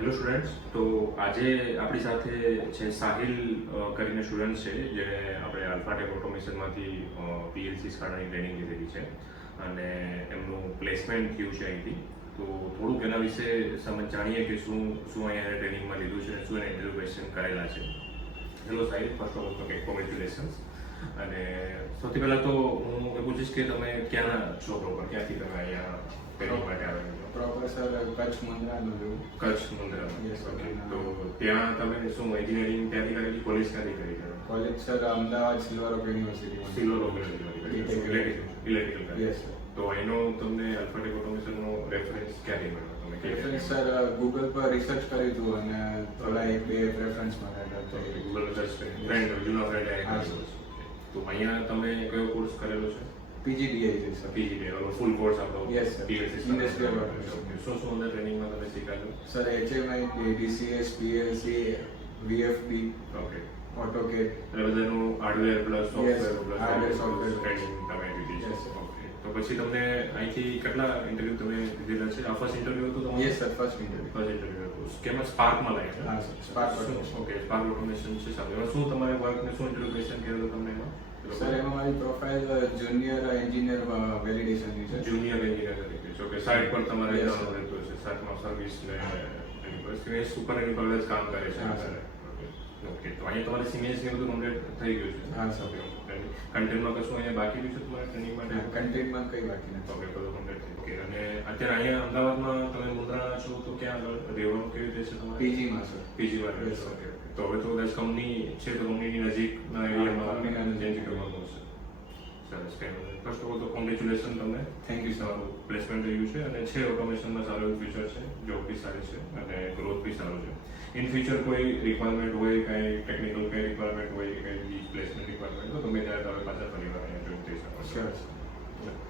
Hello students, તો આજે આપણી સાથે છે સાહિલ કરીને સ્ટુડન્ટ છે જેણે આપણે આલ્ફાટેક ઓટોમેશનમાંથી પીએલસી સ્કાડાની ટ્રેનિંગ લીધેલી છે અને એમનું પ્લેસમેન્ટ થયું છે અહીંથી. તો થોડુંક એના વિશે જાણીએ કે શું અહીંયા ટ્રેનિંગમાં લીધું છે અને શું એના ઇન્ટરવ્યુ ક્વેશ્ચન કરેલા છે. Hello Sahil, first of all તો કે કોંગ્રેચ્યુલેશન્સ. અને સૌથી પહેલાં તો હું એ પૂછીશ કે તમે ક્યાંના છો પ્રોપર, ક્યાંથી તમે અહીંયા ટ્રેનિંગ માટે આવેલા છો? પ્રોપર સર કચ્છ મુન્દ્રાનું છું. Kutch Mundra. Yes, okay. okay. તો ત્યાં તમે શું એન્જિનિયરિંગ ત્યાંથી કરેલી, કોલેજ ક્યાંથી કરી છે? College sir Ahmedabad Silver Oak યુનિવર્સિટીમાં. Silver Oak University electrical. Yes sir. તો એનો તમને આલ્ફાટેક ઓટોમેશનનો રેફરન્સ ક્યાંથી મળ્યો? તમે કઈ રેફરન્સ સર ગૂગલ પર રિસર્ચ કર્યું હતું અને થોડા એક બે રેફરન્સ મળ્યા હતા. ગૂગલ સર્ચ કરી ફ્રેન્ડ જૂના ફ્રેન્ડ હા, તો અહીંયા તમે કયો કોર્સ કરેલો છે? પીજીડીઆઈ છે સર. પીજીડી ફૂલ કોર્સ આપણો? Yes, sir. Industrial PLC. automation. શું શું અંદર ટ્રેનિંગમાં તમે શીખાયું? Sir HMI, DCS, PLC, VFD, okay. AutoCAD. એટલે બધાનું hardware plus software Yes, plus hardware, software. Training તમે લીધી છે. Yes, sir. ઓકે. તો પછી તમને અહીંથી કેટલા ઇન્ટરવ્યુ તમે લીધેલા છે? આ ફર્સ્ટ ઇન્ટરવ્યુ હતું તમારું? Yes sir, first interview. First interview હતું. કેમાં સ્પાર્કમાં લાગે છે? હા sir, spark automation. Okay, spark automation છે સારું. એમાં શું તમારે વર્કને શું ઇન્ટરવ્યુ ક્વેશ્ચન કરેલો તમને એમાં? સર એમાં મારી પ્રોફાઇલ જુનિયર એન્જિનિયર વેલિડેશનની છે. જુનિયર એન્જિનિયર તરીકે છો કે સાઇટ પર તમારે Yes, જવાનું રહેતું હશે, સાઇટમાં સર્વિસ ને એની પર સિનિયર્સ ઉપર એની પર જ કામ કરે છે. હા, sir. ઓકે. તો અહીંયા તમારે સિનિયર્સ ને બધું કમ્પ્લીટ થઈ ગયું છે? હા, sir. કન્ટેન્ટમાં કશું અહીંયા બાકી રહ્યું છે તમારે ટ્રેનિંગ માટે? કન્ટેન્ટમાં કંઈ બાકી નથી. ઓકે, બધું કમ્પ્લીટ થઈ. ઓકે. અને અત્યારે અહીંયા અમદાવાદમાં તમે મુન્દ્રા છો તો ક્યાં આગળ રહેવાનું કેવી રીતે છે તમારે? પીજીમાં સર. પીજીમાં રહે Yes, છો. sir. ઓકે. તો હવે તો કદાચ કંપની છે તો કંપનીની નજીકના એરિયામાં કંપનીના ચેન્જ નજીક. કરવાનું હશે. સરસ. ફર્સ્ટ ઓફ ઓલ તો કોંગ્રેચ્યુલેશન તમને. Thank you sir. સારું પ્લેસમેન્ટ રહ્યું છે અને છે ઓટોમેશનમાં સારું એવું ફ્યુચર છે, જોબ બી સારી છે અને ગ્રોથ બી સારું છે. ઇન ફ્યુચર કોઈ રિક્વાયરમેન્ટ હોય, કાંઈ ટેકનિકલ કંઈ રિક્વાયરમેન્ટ હોય, કંઈ પ્લેસમેન્ટ રિક્વાયરમેન્ટ તો તમે ત્યારે તમે પાછા ફરી વાર અહીંયા જોઈન થઈ શકો છો. Sure sir.